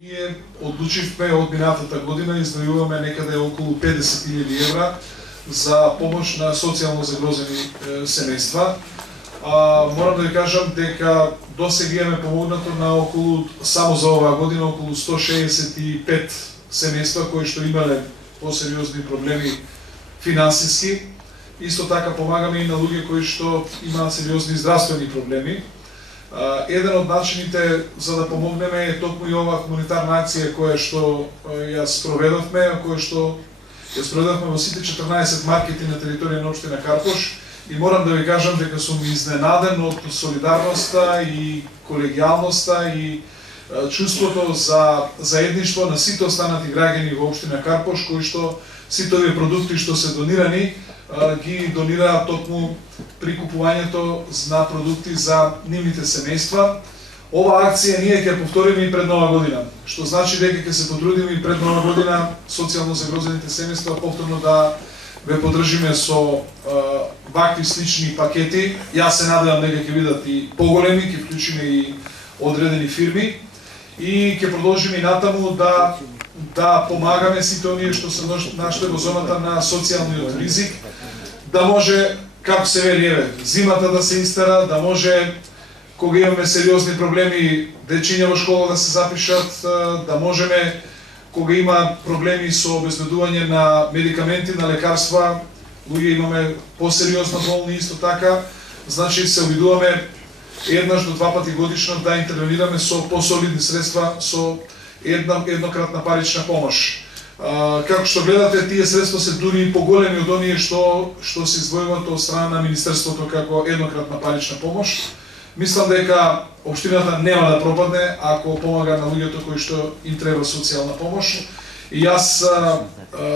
Ние одлучивме од минатата година издвојуваме некаде околу 50.000 евра за помош на социјално загрозени семејства. Морам да ви кажам дека досега имаме помогнато на околу, само за оваа година, околу 165 семејства кои што имале посериозни проблеми финансиски. Исто така помагаме и на луѓе кои што имаат сериозни здравствени проблеми. Еден од начините за да помогнеме е токму и оваа хуманитарна акција која што ја спроведовме, која што ја спроведовме во сите 14 маркети на територија на општина Карпош, и морам да ви кажам дека сум изненаден од солидарноста и колегијалноста и чувството за заедништво на сите останати граѓани во општина Карпош, кои што сите овие продукти што се донирани ги донираат токму при купувањето на продукти за нивните семејства. Ова акција ние ќе повториме и пред Нова година, што значи дека ќе се потрудиме и пред Нова година социјално загрозените семејства повторно да ве поддржиме со вакви слични пакети. Јас се надевам дека ќе бидат и поголеми, ќе вклучиме и одредени фирми и ќе продолжиме и натаму да помагаме сите оние што се нашле во зоната на социјалниот ризик, да може, како се вели, зимата да се истера, да може, кога имаме сериозни проблеми, дечиња во школа да се запишат, да можеме, кога има проблеми со обезбедување на медикаменти, на лекарства, луѓе имаме посериозно болни исто така, значи се обидуваме еднаш до два пати годишно да интервенираме со посолидни средства, со еднократна парична помош. Како што гледате, тие средства се дури и поголеми од оние што се издвојуваат од страна на Министерството како еднократна парична помош. Мислам дека општината нема да пропадне ако помага на луѓето кои што им треба социјална помош. И јас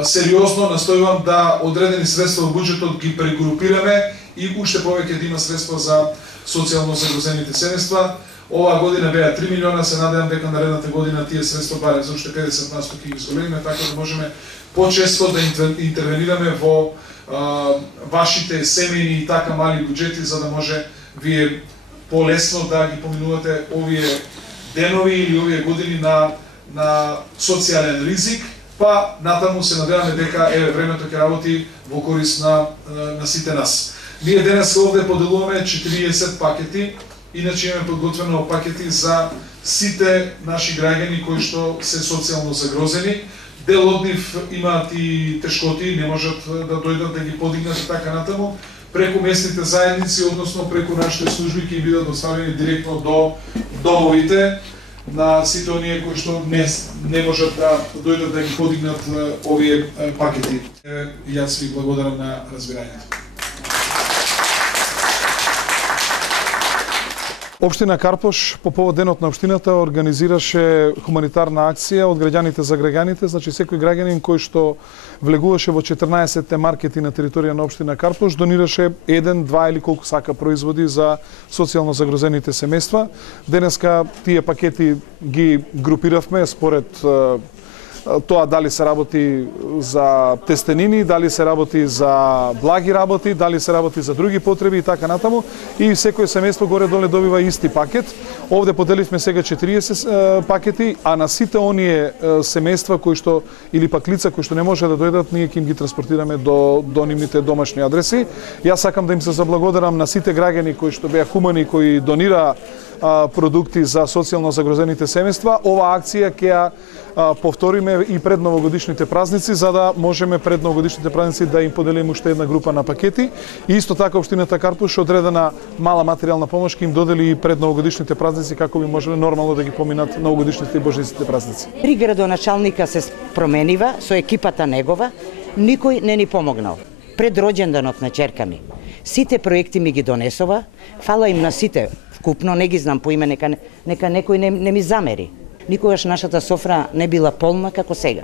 сериозно настојувам да одредени средства во буџетот ги прегрупираме и уште повеќе да има средства за социјално загрозените семејства. Оваа година беа 3 милиона, се надевам дека наредната година тие средства барем за уште 50% ќе ги зголемиме, така да можеме почесто да интервенираме во вашите семејни и така мали буџети, за да може вие полесно да ги поминувате овие денови или овие години на социјален ризик, па натаму се надеваме дека времето ќе работи во корист на сите нас. Ние денес овде поделуваме 40 пакети. Иначе имаме подготвено пакети за сите наши граѓани кои што се социјално загрозени. Дел од нив имаат и тешкоти, не можат да дојдат да ги подигнат и така натаму. Преку местните заедници, односно преку нашите служби ќе бидат доставени директно до домовите на сите оние кои што не можат да дојдат да ги подигнат овие пакети. Јас ви благодарам на разбирањето. Општина Карпош по повод денот на општината организираше хуманитарна акција од граѓаните за граѓаните, значи секој граѓанин кој што влегуваше во 14 маркети на територија на општина Карпош донираше 1, 2 или колку сака производи за социјално загрозените семејства. Денеска тие пакети ги групиравме според тоа дали се работи за тестенини, дали се работи за благи работи, дали се работи за други потреби и така натаму. И секој семејство горе-доле добива исти пакет. Овде поделивме сега 40 пакети, а на сите оние семејства кои што или пак лица кои што не може да дојдат, ние ќе им ги транспортираме до нивните домашни адреси. Јас сакам да им се заблагодарам на сите граѓани кои што беа хумани, кои донираа продукти за социјално загрозените семејства. Ова акција ќе ја повториме и пред новогодишните празници, за да можеме пред новогодишните празници да им поделиме уште една група на пакети. И исто така општината Карпош одредена мала материјална помош ќе им додели и пред новогодишните празници како би можеле нормално да ги поминат новогодишните и божниците празници. Три градоначалника се променива со екипата негова, никој не ни помогнал. Пред роѓенданот на ќерка ми сите проекти ми ги донесова, фала им на сите, вкупно не ги знам по име, нека некој не ми замери. Никогаш нашата софра не била полна како сега.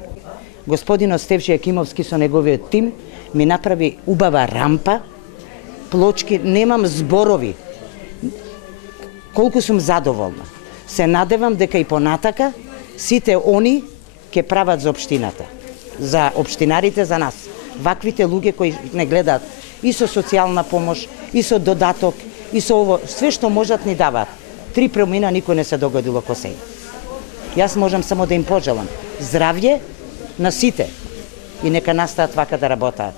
Господинот Стефче Јакимовски со неговиот тим ми направи убава рампа, плочки, немам зборови. Колку сум задоволна. Се надевам дека и понатака сите они ќе прават за општината, за општинарите, за нас. Ваквите луѓе кои не гледаат и со социјална помош, и со додаток, и со ово, све што можат ни даваат. 3 промина никој не се догодило ко сега. Јас можам само да им пожелам здравје на сите и нека настават вака да работаат.